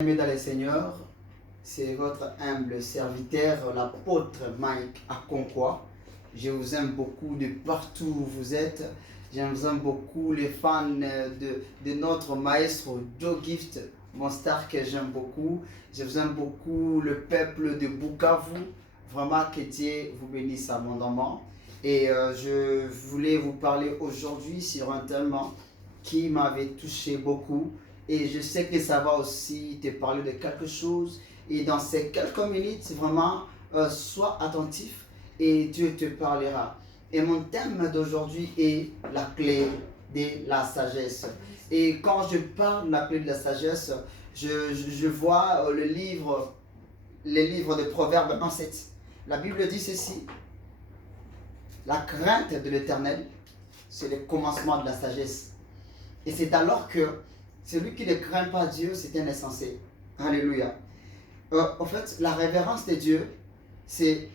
Aimé dans le Seigneur, c'est votre humble serviteur, l'apôtre Mike Akonkwa. Je vous aime beaucoup de partout où vous êtes. Je vous aime beaucoup les fans de notre maestro Joe Gift, mon star que j'aime beaucoup. Je vous aime beaucoup le peuple de Bukavu. Vraiment que Dieu vous bénisse abondamment. Et je voulais vous parler aujourd'hui sur un thème qui m'avait touché beaucoup. Et je sais que ça va aussi te parler de quelque chose. Et dans ces quelques minutes, vraiment, sois attentif et Dieu te parlera. Et mon thème d'aujourd'hui est la clé de la sagesse. Et quand je parle de la clé de la sagesse, je vois le livre de Proverbes 1,7. La Bible dit ceci: la crainte de l'Éternel, c'est le commencement de la sagesse. Et c'est alors que celui qui ne craint pas Dieu, c'est un insensé. Alléluia. En fait, la révérence de Dieu, c'est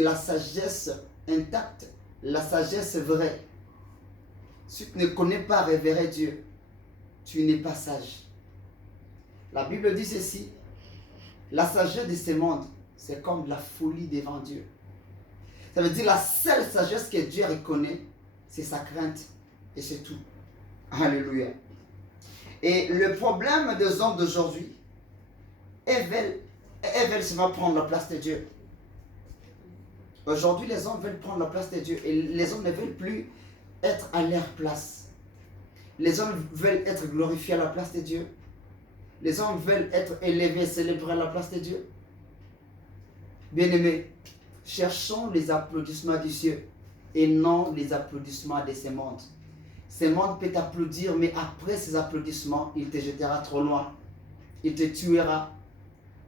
la sagesse intacte, la sagesse vraie. Si tu ne connais pas révérer Dieu, tu n'es pas sage. La Bible dit ceci: la sagesse de ce monde, c'est comme la folie devant Dieu. Ça veut dire la seule sagesse que Dieu reconnaît, c'est sa crainte. Et c'est tout. Alléluia. Et le problème des hommes d'aujourd'hui, ils veulent seulement prendre la place de Dieu. Aujourd'hui, les hommes veulent prendre la place de Dieu et les hommes ne veulent plus être à leur place. Les hommes veulent être glorifiés à la place de Dieu. Les hommes veulent être élevés, célébrés à la place de Dieu. Bien-aimés, cherchons les applaudissements du ciel et non les applaudissements de ce monde. Ce monde peut t'applaudir, mais après ces applaudissements, il te jettera trop loin. Il te tuera.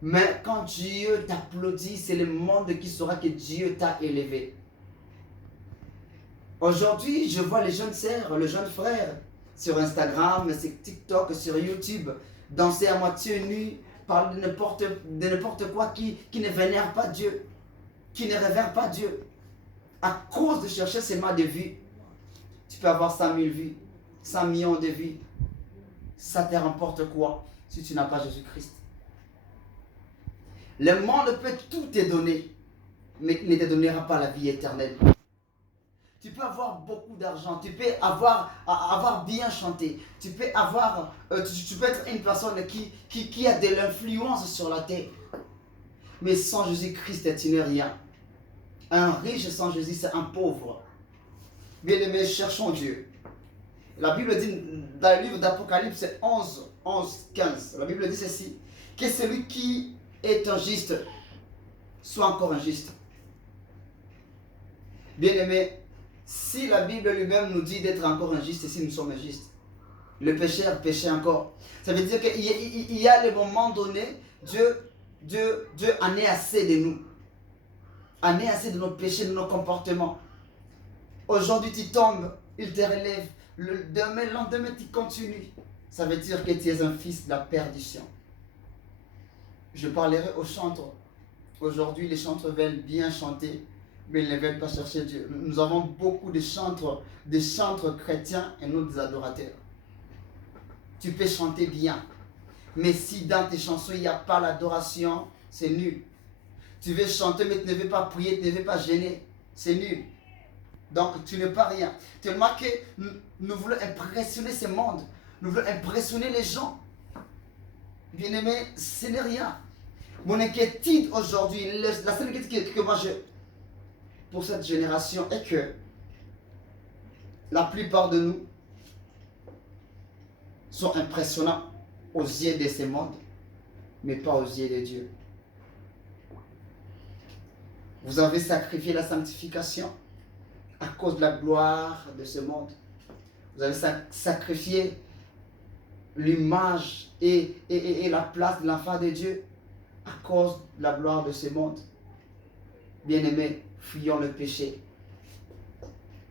Mais quand Dieu t'applaudit, c'est le monde qui saura que Dieu t'a élevé. Aujourd'hui, je vois les jeunes sœurs, les jeunes frères sur Instagram, sur TikTok, sur YouTube, danser à moitié nus, parler de n'importe quoi qui ne vénère pas Dieu, qui ne révère pas Dieu. À cause de chercher ces mots de vues, tu peux avoir 100 000 vues, 100 millions de vues. Ça te remporte quoi si tu n'as pas Jésus-Christ? Le monde peut tout te donner, mais il ne te donnera pas la vie éternelle. Tu peux avoir beaucoup d'argent, tu peux avoir bien chanté, tu peux être une personne qui a de l'influence sur la terre. Mais sans Jésus-Christ, tu n'es rien. Un riche sans Jésus, c'est un pauvre. Bien-aimés, cherchons Dieu. La Bible dit dans le livre d'Apocalypse 15. La Bible dit ceci: que celui qui est injuste soit encore injuste. Bien-aimés, si la Bible lui-même nous dit d'être encore injuste, et si nous sommes injustes, le pécheur péchait encore. Ça veut dire qu'il y a le moment donné, Dieu en est assez de nous. En est assez de nos péchés, de nos comportements. Aujourd'hui tu tombes, il te relève. Le lendemain tu continues. Ça veut dire que tu es un fils de la perdition. Je parlerai aux chantres. Aujourd'hui, les chantres veulent bien chanter, mais ils ne veulent pas chercher Dieu. Nous avons beaucoup de chantres chrétiens et non des adorateurs. Tu peux chanter bien, mais si dans tes chansons il n'y a pas l'adoration, c'est nul. Tu veux chanter, mais tu ne veux pas prier, tu ne veux pas gêner, c'est nul. Donc tu n'es pas rien. Tellement que nous voulons impressionner ce monde, nous voulons impressionner les gens. Bien-aimé, ce n'est rien. Mon inquiétude aujourd'hui, la seule inquiétude que moi j'ai pour cette génération est que la plupart de nous sont impressionnants aux yeux de ce monde, mais pas aux yeux de Dieu. Vous avez sacrifié la sanctification à cause de la gloire de ce monde. Vous avez sacrifié l'image et la place de l'enfant de Dieu à cause de la gloire de ce monde. Bien-aimés, fuyons le péché.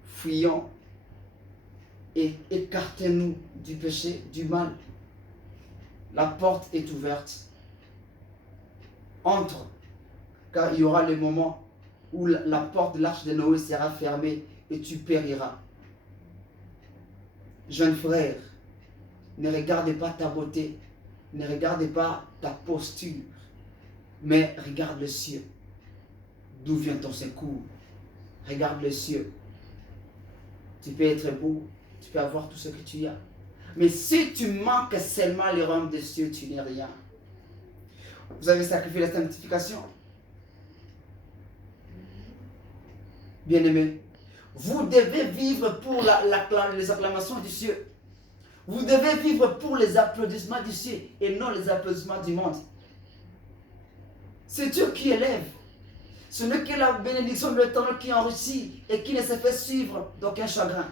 Fuyons et écartez-nous du péché, du mal. La porte est ouverte. Entre, car il y aura le moment où la porte de l'arche de Noé sera fermée et tu périras. Jeune frère, ne regarde pas ta beauté, Ne regarde pas ta posture, mais regarde le ciel. D'où vient ton secours? Regarde le ciel. Tu peux être beau, tu peux avoir tout ce que tu as. Mais si tu manques seulement le royaume des cieux, tu n'es rien. Vous avez sacrifié la sanctification. Bien-aimés, vous devez vivre pour les acclamations du ciel. Vous devez vivre pour les applaudissements du ciel et non les applaudissements du monde. C'est Dieu qui élève. Ce n'est que la bénédiction de l'Éternel qui enrichit et qui ne se fait suivre d'aucun chagrin.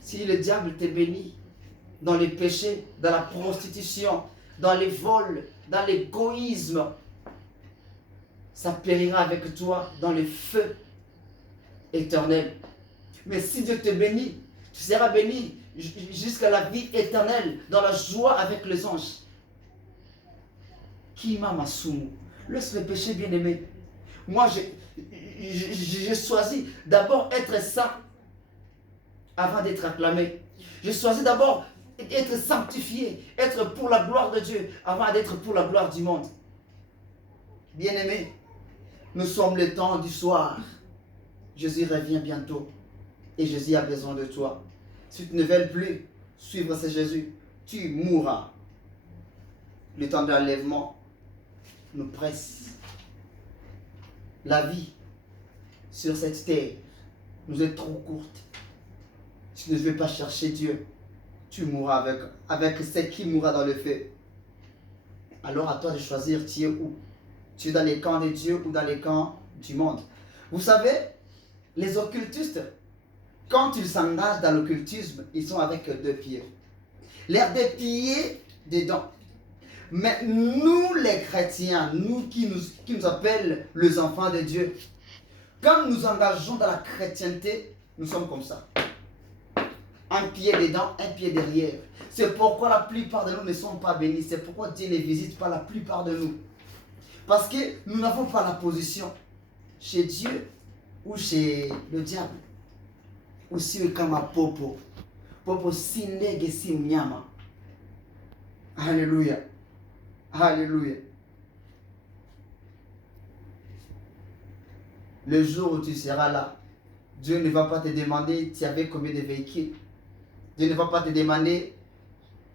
Si le diable te bénit dans les péchés, dans la prostitution, dans les vols, dans l'égoïsme, ça périra avec toi dans le feu éternel. Mais si Dieu te bénit, tu seras béni jusqu'à la vie éternelle, dans la joie avec les anges. Kima Masumu. Laisse le péché, bien-aimé. Moi, j'ai choisi d'abord être saint avant d'être acclamé. J'ai choisi d'abord être sanctifié, être pour la gloire de Dieu avant d'être pour la gloire du monde. Bien-aimé, nous sommes le temps du soir. Jésus revient bientôt et Jésus a besoin de toi. Si tu ne veux plus suivre ce Jésus, tu mourras. Le temps de l'enlèvement nous presse. La vie sur cette terre nous est trop courte. Si tu ne veux pas chercher Dieu, tu mourras avec ce qui mourra dans le feu. Alors à toi de choisir, tu es où? Tu es dans les camps de Dieu ou dans les camps du monde? Vous savez, les occultistes, quand ils s'engagent dans l'occultisme, ils sont avec deux pieds. L'air des pieds dedans. Mais nous les chrétiens, nous qui nous appellent les enfants de Dieu, quand nous engageons dans la chrétienté, nous sommes comme ça. Un pied dedans, un pied derrière. C'est pourquoi la plupart de nous ne sont pas bénis. C'est pourquoi Dieu ne visite pas la plupart de nous. Parce que nous n'avons pas la position chez Dieu ou chez le diable. Ou si kama popo. Popo si ndege si mnyama. Alléluia. Alléluia. Le jour où tu seras là, Dieu ne va pas te demander tu avais combien de véhicules. Dieu ne va pas te demander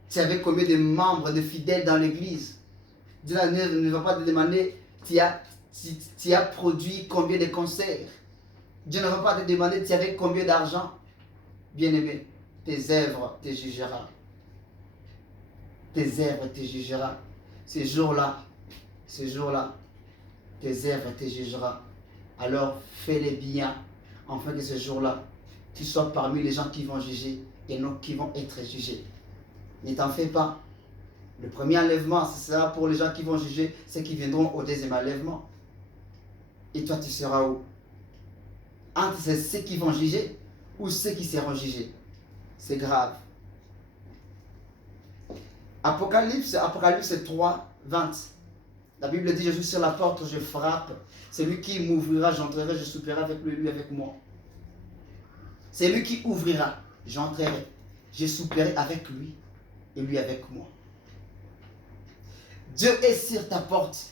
tu avais combien de membres, de fidèles dans l'église. Dieu ne va pas te demander tu as produit combien de concerts. Dieu ne va pas te demander tu avais combien d'argent. Bien-aimé, tes œuvres te jugera. Tes œuvres te jugera. Ces jours-là, tes œuvres te jugera. Alors fais-les bien, afin que ce jour-là, tu sois parmi les gens qui vont juger et non qui vont être jugés. Ne t'en fais pas. Le premier enlèvement, ce sera pour les gens qui vont juger, ceux qui viendront au deuxième enlèvement. Et toi, tu seras où? Entre ceux qui vont juger ou ceux qui seront jugés. C'est grave. Apocalypse 3, 20. La Bible dit, je suis sur la porte, je frappe. Celui qui m'ouvrira, j'entrerai, je souperai avec lui avec moi. C'est lui qui ouvrira, j'entrerai, je souperai avec lui et lui avec moi. Dieu est sur ta porte.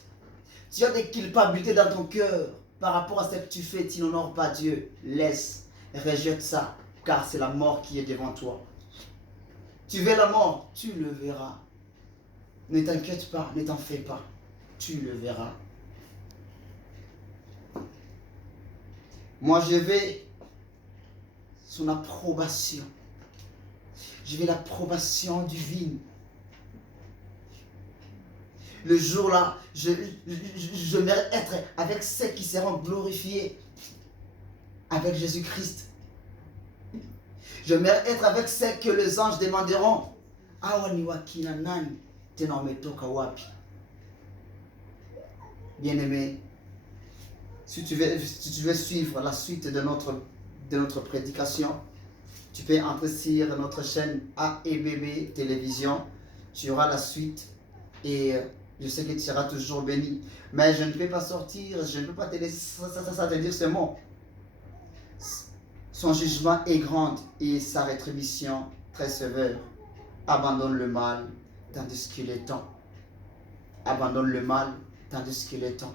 Tu as des culpabilités dans ton cœur par rapport à ce que tu fais, tu n'honores pas Dieu. Laisse, rejette ça, car c'est la mort qui est devant toi. Tu veux la mort, tu le verras. Ne t'inquiète pas, ne t'en fais pas, tu le verras. Moi, je vais son approbation. Je vais l'approbation divine. Le jour-là, je vais être avec ceux qui seront glorifiés avec Jésus-Christ. Je vais être avec ceux que les anges demanderont. Bien-aimé, si tu veux suivre la suite de notre prédication, tu peux entrer sur notre chaîne AEBB Télévision. Tu auras la suite et je sais que tu seras toujours béni. Mais je ne peux pas sortir, je ne peux pas te laisser ça te dire ce mot. Son jugement est grand et sa rétribution très sévère. Abandonne le mal tandis qu'il est temps. Abandonne le mal tandis qu'il est temps.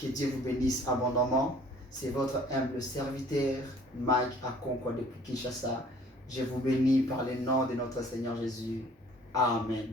Que Dieu vous bénisse abondamment. C'est votre humble serviteur, Mike Akonkwa depuis Kinshasa. Je vous bénis par le nom de notre Seigneur Jésus. Amen.